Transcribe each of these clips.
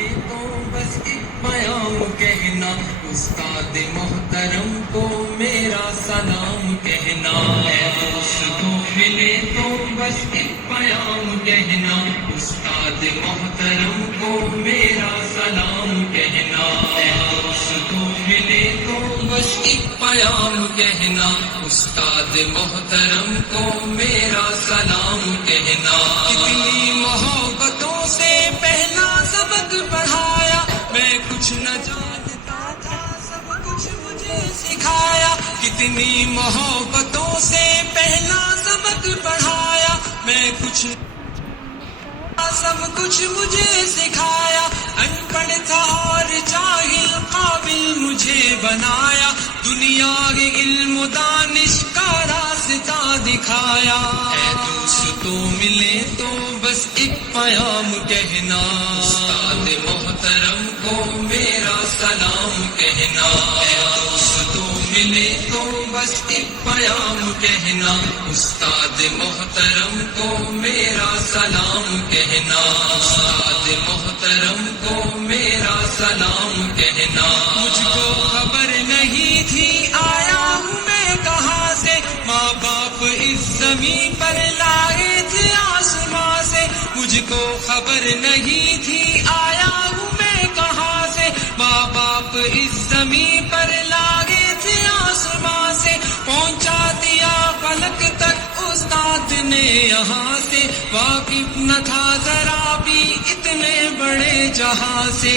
ملے تو بس ایک پیام کہنا، استاد محترم کو میرا سلام کہنا۔ دوستوں ملے تو بس ایک پیام کہنا، استاد محترم کو میرا سلام کہنا۔ دوستوں ملے تو بس ایک پیام کہنا، استاد محترم کو میرا سلام کہنا۔ کتنی محبتوں سے پہلا سبق پڑھایا، میں کچھ نہ جانتا تھا سب کچھ مجھے سکھایا۔ کتنی محبتوں سے پہلا سبق پڑھایا، میں کچھ سب کچھ مجھے سکھایا۔ ان پڑھ تھا اور جاہل قابل مجھے بنایا، دنیا کے علم و دانش کا راستہ دکھایا۔ اے دوستوں ملے تو بس ایک پیام کہنا، استاد محترم کو میرا سلام کہنا۔ اے دوستوں ملے تو بس ایک پیام کہنا، استاد محترم کو میرا سلام کہنا۔ استاد محترم کو میرا سلام کہنا۔ مجھ کو خبر نہیں تھی آیا ہوں میں کہاں سے، ماں باپ اس زمین پر لائے تھے آسماں سے۔ مجھ کو خبر نہیں تھی آیا ہوں میں کہاں سے، ماں باپ اس زمین پر لائے تھے آسماں سے۔ پہنچا دیا فلک تک استاد نے یہاں سے، واقف نہ تھا ذرا بھی اتنے بڑے جہاں سے۔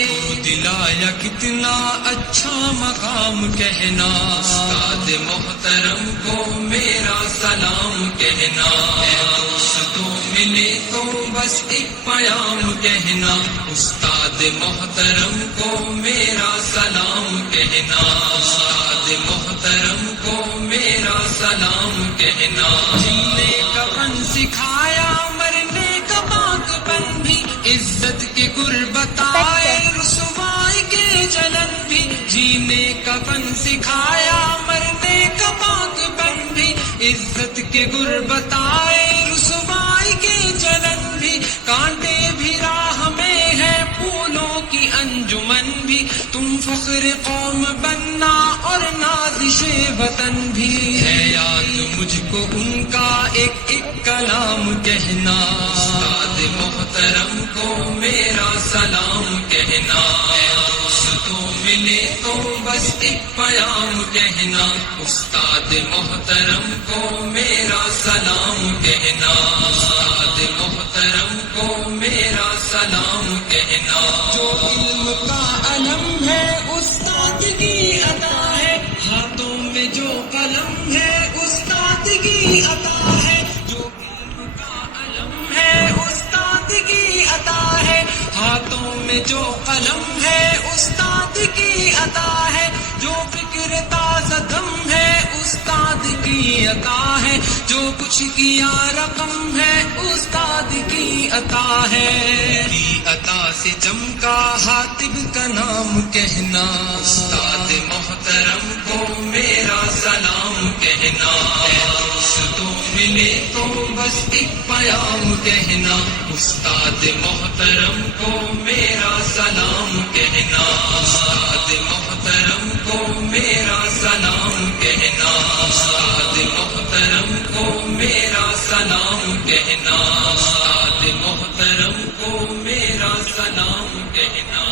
مجھ کو دلایا کتنا اچھا مقام کہنا، استاد محترم کو میرا سلام کہنا۔ اے دوستوں ملے تو بس ایک پیام کہنا، استاد محترم کو میرا سلام کہنا۔ استاد محترم کو میرا سلام کہنا۔ جینے کا فن سکھایا، مرنے کا پاکپن بھی، عزت کے گر بتائے، رسوائی کے جلن بھی۔ جینے کا فن سکھایا، مرنے کا پاکپن بھی، عزت کے گر بتائے، رسوائی کے جلن بھی۔ کانٹے بھی راہ میں ہے، پھولوں کی انجمن بھی، تم فخر قوم بننا اور نازش وطن بھی۔ ہے یاد مجھ کو ان کا ایک ایک کلام کہنا، استاد محترم کو میرا سلام کہنا۔ اے دوستوں ملے تو بس ایک پیام کہنا، استاد محترم کو میرا سلام کہنا۔ استاد محترم کو میرا سلام کہنا۔ جو علم کا علم ہے استاد کی عطا ہے، ہاتھوں میں جو قلم ہے استاد کی عطا ہے۔ جو علم کا علم ہے استاد کی عطا ہے، ہاتھوں میں جو قلم ہے استاد کی عطا ہے۔ جو فکر تازہ دم ہے استاد کی عطا ہے، جو کچھ کیا رقم ہے استاد کی عطا ہے۔ کی عطا سے چمکا حاتب کا نام کہنا، استاد محترم کو میرا سلام کہنا۔ اے دوستوں ملے تو بس ایک پیام کہنا، استاد محترم کو میرا سلام کہنا۔ استاد محترم کو میرا سلام کہنا۔ استاد محترم کو میرا سلام کہنا۔ استاد محترم کو میرا سلام کہنا۔